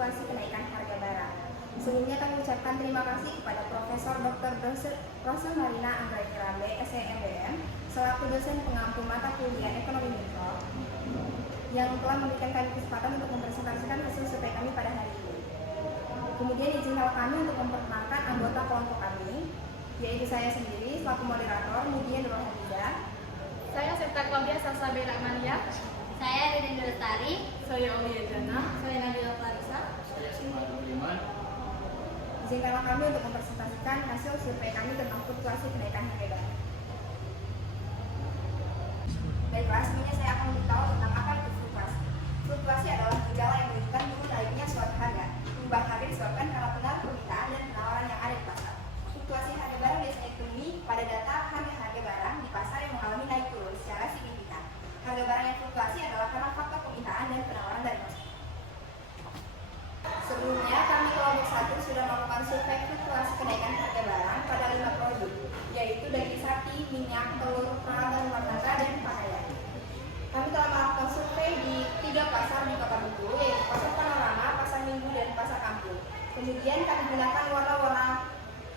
fluktuasi kenaikan harga barang. Sebelumnya kami ucapkan terima kasih kepada Profesor Dr. Rosa Marina Anggraini Rambe, SEMBM, selaku dosen pengampu mata kuliah Ekonomi Mikro, yang telah memberikan kami kesempatan untuk mempresentasikan hasil survei kami pada hari ini. Kemudian izinkan kami untuk memperkenalkan anggota kelompok kami, yaitu saya sendiri selaku moderator, Mutia Nurul Hamidah. Saya Septa Claudia Salsabila Amalia. Saya Deden Lestari. Saya Aulia Jana. Saya Nabila Clarissa. Saya Simarun Liman. Izinkanlah kami untuk mempresentasikan hasil survei kami tentang fluktuasi kenaikan harga barang. Baiklah, sebelumnya saya akan memberitahu tentang apa itu fluktuasi. Fluktuasi adalah gejala yang menunjukkan turun naiknya suatu harga. Perubahan harga disebabkan karena pengaruh permintaan dan penawaran yang ada di pasar. Fluktuasi harga barang biasanya ditemui pada data harga-harga barang di pasar yang mengalami naik turun secara signifikan. Harga barang yang fluktuasi adalah karena faktor permintaan dan penawaran dari pasar. Sebelumnya, kami kelompok 1 sudah melakukan survei fluktuasi kenaikan harga barang pada 5 produk, yaitu daging sapi, minyak, telur, peralatan rumah tangga, dan pakaian. Kami telah melakukan survei di 3 pasar di Kota Bengkulu, yaitu Pasar Panorama, Pasar Minggu, dan Pasar Kampung. Kemudian kami gunakan warna-warna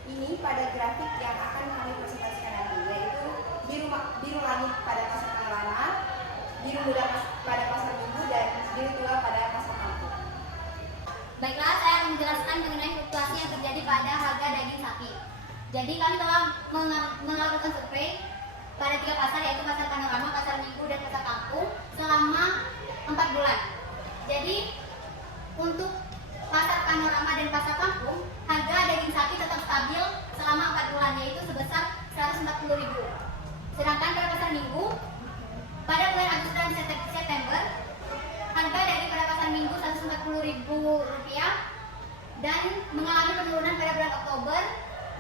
ini pada grafik yang akan kami presentasikan nanti, yaitu biru langit pada Pasar Panorama, biru muda pada Pasar Minggu, dan biru tua pada Pasar Kampung. Baiklah, saya akan menjelaskan mengenai fluktuasi yang terjadi pada harga daging sapi. Jadi kami telah melakukan survei pada 3 pasar, yaitu Pasar Panorama, Pasar Minggu, dan Pasar Kampung selama 4 bulan. Jadi untuk Pasar Panorama dan Pasar Kampung, harga daging sapi tetap stabil selama 4 bulan, yaitu sebesar 140.000. Sedangkan pada Pasar Minggu, pada bulan Agustus dan September, harga daripada Pasar Minggu Rp140.000 dan mengalami penurunan pada bulan Oktober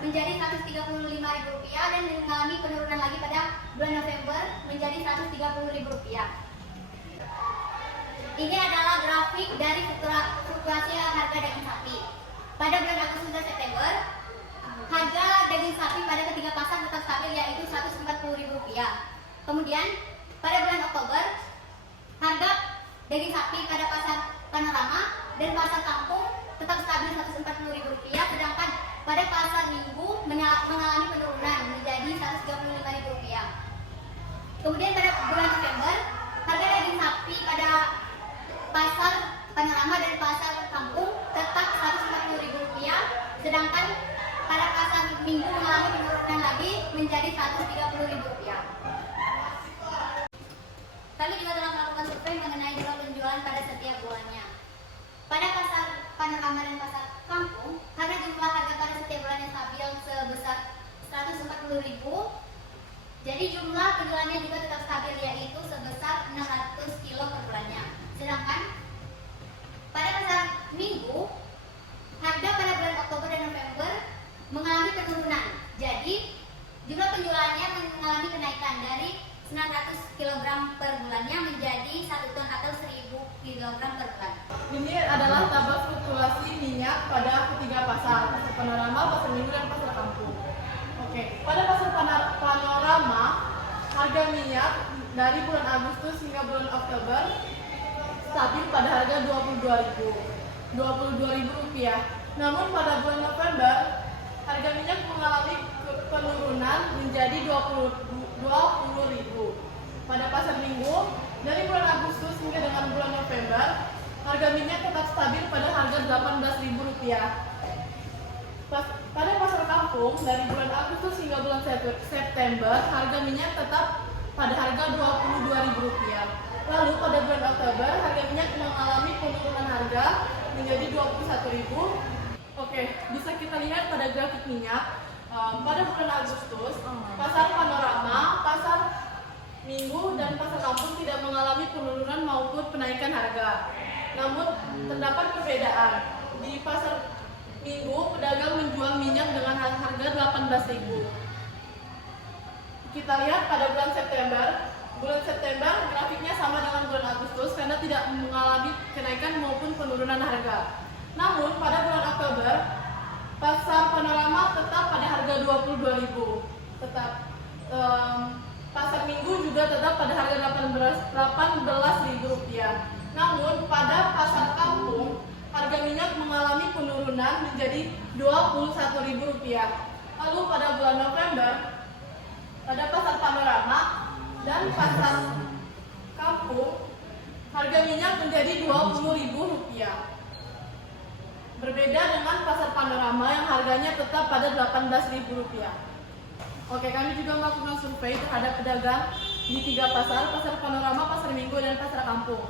menjadi Rp135.000 dan mengalami penurunan lagi pada bulan November menjadi Rp130.000. Ini adalah grafik dari fluktuasi harga daging sapi. Pada bulan Agustus dan September, harga daging sapi pada ketiga pasar tetap stabil, yaitu Rp140.000. Kemudian pada bulan Oktober, harga daging sapi pada Pasar Panorama dan Pasar Kampung tetap stabil Rp140.000, sedangkan pada Pasar Minggu mengalami penurunan menjadi Rp135.000. Kemudian pada bulan November, harga daging sapi pada Pasar Panorama dan Pasar Kampung tetap Rp140.000, sedangkan pada Pasar Minggu mengalami penurunan lagi menjadi Rp130.000. Kami juga telah melakukan survei mengenai jumlah penjualan pada setiap bulannya. Pada Pasar Panorama dan Pasar Kampung, harga pada setiap bulannya stabil sebesar Rp140.000. Jadi jumlah penjualannya juga tetap stabil, yaitu sebesar 600 kilo per bulannya. Sedangkan pada Pasar Minggu, harga pada bulan Oktober dan November mengalami penurunan. Jadi jumlah penjualannya mengalami kenaikan dari 900 kg per bulannya menjadi 1 ton atau 1000 kg per bulan. Ini adalah tabel fluktuasi minyak pada ketiga pasar, Pasar Panorama, Pasar Minggu, dan Pasar Kampung. Oke, pada Pasar Panorama, harga minyak dari bulan Agustus hingga bulan Oktober stabil pada harga Rp22.000. Namun pada bulan November, harga minyak mengalami penurunan menjadi Rp20.000. Pada Pasar Minggu, dari bulan Agustus hingga dengan bulan November, harga minyak tetap stabil pada harga Rp18.000. Pada Pasar Kampung, dari bulan Agustus hingga bulan September, harga minyak tetap pada harga Rp22.000. Lalu pada bulan Oktober, harga minyak mengalami penurunan harga menjadi Rp21.000. Oke, bisa kita lihat pada grafik minyak. Pada bulan Agustus, Pasar Panorama, Pasar Minggu, dan Pasar Kampung tidak mengalami penurunan maupun penaikan harga. Namun terdapat perbedaan. Di Pasar Minggu, pedagang menjual minyak dengan harga Rp18.000. Kita lihat pada bulan September. Bulan September grafiknya sama dengan bulan Agustus karena tidak mengalami kenaikan maupun penurunan harga. Namun pada bulan Oktober, Pasar Panorama tetap pada harga Rp22.000. Pasar Minggu juga tetap pada harga Rp18.000. Namun pada Pasar Kampung, harga minyak mengalami penurunan menjadi Rp21.000. Lalu pada bulan November, pada pasar Panorama dan pasar Kampung, harga minyak menjadi Rp20.000. Berbeda dengan pasar Panorama yang harganya tetap pada Rp18.000. Oke, kami juga melakukan survei terhadap pedagang di 3 pasar, pasar Panorama, pasar Minggu, dan pasar Kampung.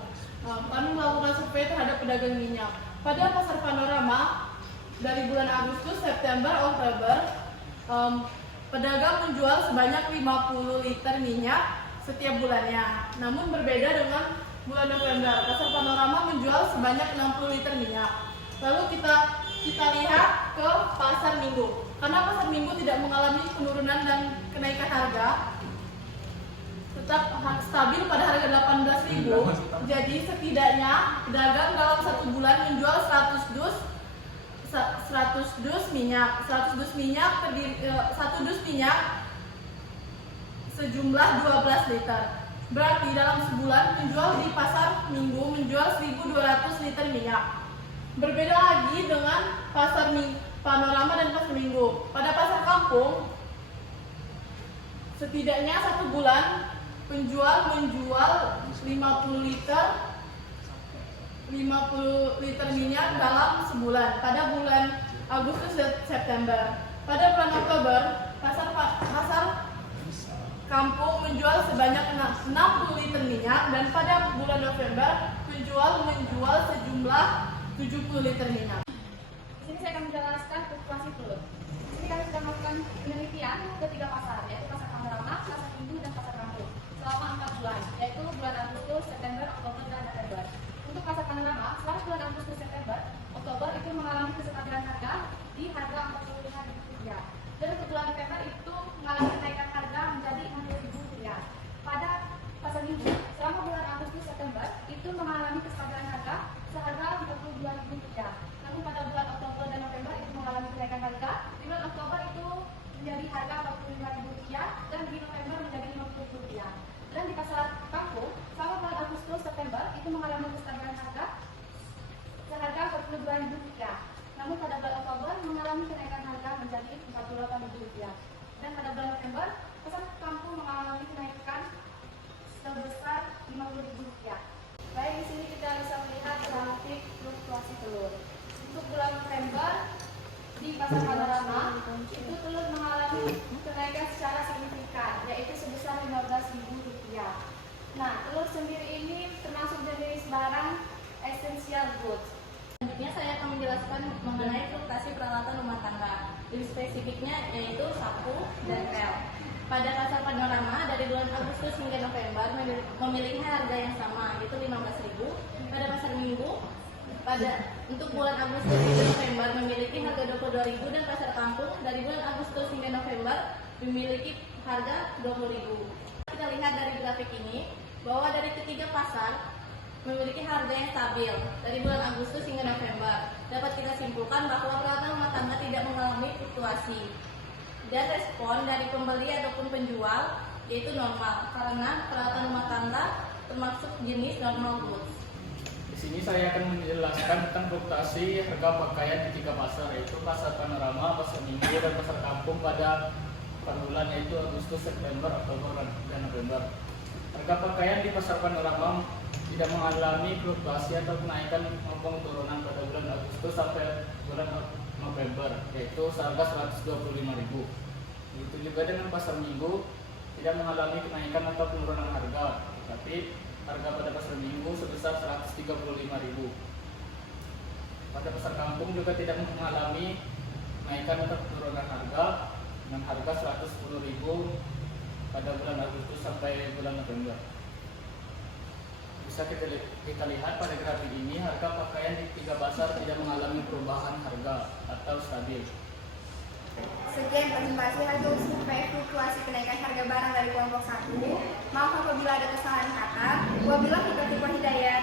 Kami melakukan survei terhadap pedagang minyak. Pada pasar Panorama, dari bulan Agustus, September, Oktober, pedagang menjual sebanyak 50 liter minyak setiap bulannya. Namun berbeda dengan bulan November, pasar Panorama menjual sebanyak 60 liter minyak. Lalu kita lihat ke pasar Minggu. Karena pasar Minggu tidak mengalami penurunan dan kenaikan harga, tetap stabil pada harga Rp18.000. Jadi setidaknya pedagang dalam 1 bulan menjual 100 dus minyak. 100 dus minyak terdiri 1 dus minyak sejumlah 12 liter. Berarti dalam sebulan menjual di pasar Minggu menjual 1.200 liter minyak. Berbeda lagi dengan pasar Panorama dan pasar Minggu. Pada pasar Kampung, setidaknya 1 bulan penjual menjual 50 liter minyak dalam sebulan pada bulan Agustus dan September. Pada bulan Oktober, pasar Kampung menjual sebanyak 60 liter minyak, dan pada bulan November menjual sejumlah 70 liter minyak. Di sini saya akan menjelaskan fluktuasi telur. Di sini kami sudah melakukan penelitian ke 3 pasar, yaitu pasar Panorama, pasar Minggu, dan pasar Kampung selama 4 bulan, yaitu bulan Agustus, September, Oktober, dan November. Untuk pasar Panorama, selama bulan Agustus, September, Oktober itu mengalami kestabilan harga di harga Rp45.000, dan untuk bulan November itu mengalami kenaikan harga menjadi Rp60.000. Pada pasar Minggu, selama bulan Agustus, September itu mengalami kestabilan harga seharga Rp42.000. Namun pada bulan Oktober dan November itu mengalami kenaikan harga. Di bulan Oktober itu menjadi harga Rp45.000 dan di November menjadi Rp50.000. Dan di pasar Kampung, selama bulan Agustus September itu mengalami kestabilan harga seharga Rp42.000. Namun pada bulan Oktober mengalami kenaikan harga menjadi Rp48.000. Dan pada bulan November, pasar Kampung mengalami kenaikan sebesar Rp50.000. Baik, di sini kita bisa melihat grafik fluktuasi telur. Untuk bulan November di pasar Panorama itu telur mengalami kenaikan secara signifikan, yaitu sebesar Rp15.000. Nah, telur sendiri ini termasuk jenis barang essential goods. Selanjutnya saya akan menjelaskan mengenai fluktuasi peralatan rumah tangga. Lebih spesifiknya yaitu sapu dan pel. Pada pasar Panorama dari bulan Agustus hingga November memiliki harga yang sama, yaitu Rp15.000. Pada pasar Minggu untuk bulan Agustus hingga November memiliki harga Rp22.000, dan pasar Kampung dari bulan Agustus hingga November memiliki harga Rp20.000. Kita lihat dari grafik ini bahwa dari ketiga pasar memiliki harga yang stabil dari bulan Agustus hingga November. Dapat kita simpulkan bahwa peralatan rumah tangga tidak mengalami fluktuasi, dan respon dari pembeli ataupun penjual yaitu normal, karena peralatan rumah tangga termasuk jenis normal goods. Di sini saya akan menjelaskan tentang fluktuasi harga pakaian di 3 pasar, yaitu pasar Panorama, pasar Minggu, dan pasar Kampung pada bulan yaitu Agustus, September, Oktober, dan November. Harga pakaian di pasar Panorama tidak mengalami fluktuasi atau kenaikan maupun turunan pada bulan Agustus sampai bulan November, yaitu seharga Rp125.000. Begitu juga dengan pasar Minggu tidak mengalami kenaikan atau penurunan harga, tapi harga pada pasar Minggu sebesar Rp135.000. Pada pasar Kampung juga tidak mengalami kenaikan atau penurunan harga dengan harga Rp110.000 pada bulan Agustus sampai bulan November. Bisa kita lihat pada grafik ini harga pakaian di 3 pasar tidak mengalami perubahan harga atau stabil. Sekian presentasi hasil survei fluktuasi kenaikan harga barang dari kelompok 1. Maaf apabila ada kesalahan kata. Wabillahi taufiq wal hidayah.